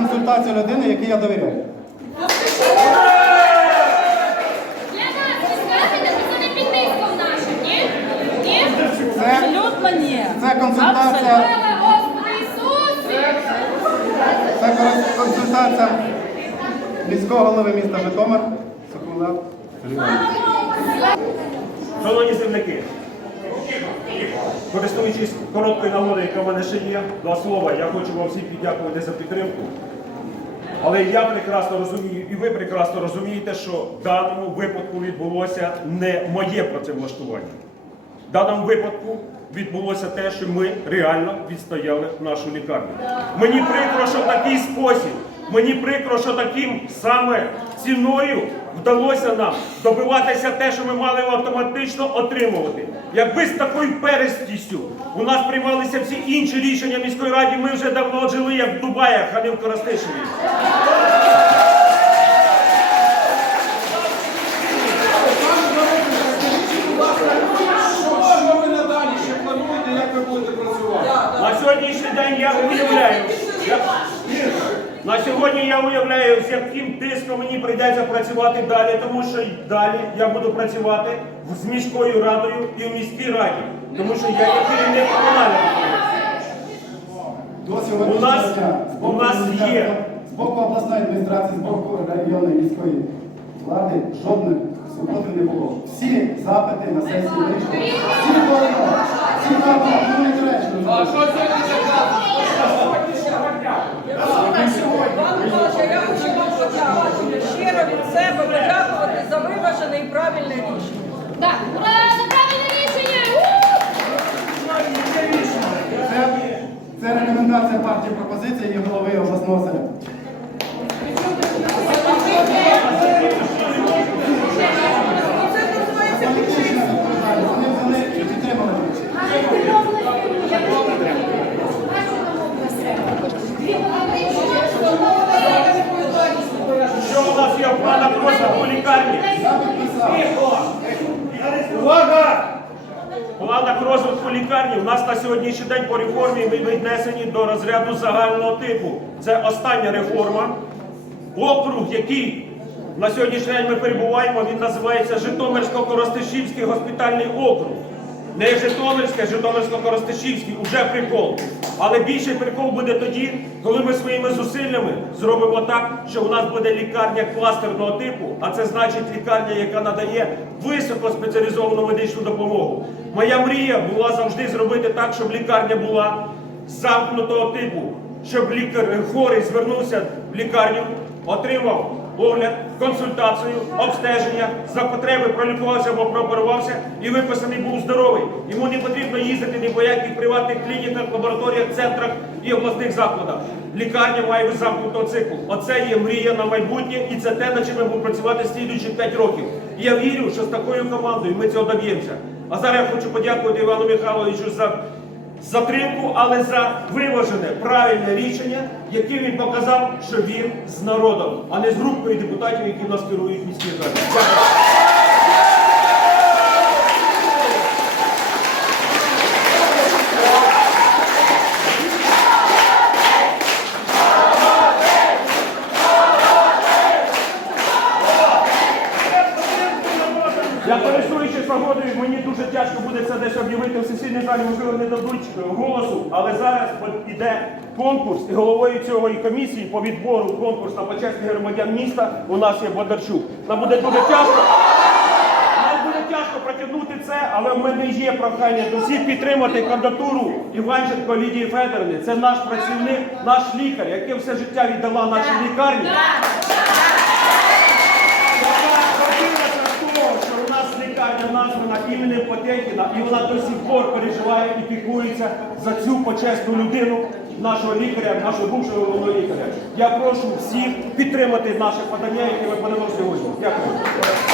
консультацію людини, якій я довіряю. Для нас ви що це не під тиском нашим, ні? Ні? Це, Абсолютно ні. це консультація. Але Господи Ісусі! Це кон- консультація міського голови міста Житомир. Секунда. Шановні земляки, користуючись короткою нагодою, яка в мене ще є, два слова, я хочу вам всім піддякувати за підтримку. Але я прекрасно розумію, і ви прекрасно розумієте, що в даному випадку відбулося не моє працевлаштування. В даному випадку відбулося те, що ми реально відстояли нашу лікарню. Мені прикро, що такий спосіб, мені прикро, що таким саме ціною вдалося нам добиватися те, що ми мали автоматично отримувати. Якби з такою перестістю у нас приймалися всі інші рішення міської ради, ми вже давно жили як в Дубаях, а не в Коростишеві. На сьогоднішній день я уявляю. На сьогодні я уявляю, з яким тиском мені прийдеться працювати далі, тому що далі я буду працювати з міською радою і в міській раді. Тому що я є керівник комунального. У нас- у нас є. з боку обласної адміністрації, з боку районної міської влади жодних супротив не було. Всі запити на сесії вирішили. Всі подали. Всі запити, ну не доречно. А що сьогодні чекати? Пан Миколаївич, я хочу вам подякувати щиро себе подякувати за виважене і правильне рішення. Так, ура, за правильне рішення! Це, це рекомендація партії пропозиції і голови обласного совєту. Це називається Політична відповідальність. Вони взяли і підтримали. Що у нас є в планах розвитку лікарні? Я підписав. Тихо! Увага! В планах розвитку лікарні у нас на сьогоднішній день по реформі ми віднесені до розряду загального типу. Це остання реформа. Округ, який на сьогоднішній день ми перебуваємо, він називається Житомирсько-Коростишівський госпітальний округ. Не Житомирське, Житомирсько-Коростишівський, уже прикол. Але більший прикол буде тоді, коли ми своїми зусиллями зробимо так, що у нас буде лікарня кластерного типу, а це значить лікарня, яка надає високоспеціалізовану медичну допомогу. Моя мрія була завжди зробити так, щоб лікарня була замкнутого типу, щоб лікар хворий звернувся в лікарню, отримав огляд, консультацію, обстеження, за потреби пролікувався або прооперувався і виписаний був здоровий. Йому не потрібно їздити ні по яких приватних клініках, лабораторіях, центрах і обласних закладах. Лікарня має бути замкнутого циклу. Оце є мрія на майбутнє, і це те, над чим ми будемо працювати слідуючі 5 років. І я вірю, що з такою командою ми цього доб'ємося. А зараз я хочу подякувати Івану Михайловичу за затримку, але за виважене правильне рішення, яке він показав, що він з народом, а не з групою депутатів, які нас керують міські раді. Нагодою, мені дуже тяжко буде це десь об'явити в сесійній залі, можливо, не дадуть голосу, але зараз іде конкурс, і головою цієї комісії по відбору конкурс на почесних громадян міста у нас є Бондарчук. Нам буде дуже тяжко. Нам буде тяжко протягнути це, але в мене є прохання до всіх підтримати кандидатуру Іванченко Лідії Федоровни. Це наш працівник, наш лікар, який все життя віддала нашій лікарні. Вона добилася того, що у нас названа іменем Потєкіна, і вона до сих пор переживає і піклується за цю почесну людину, нашого лікаря, нашого бувшого головного лікаря. Я прошу всіх підтримати наше подання, яке ми подамо сьогодні. Дякую.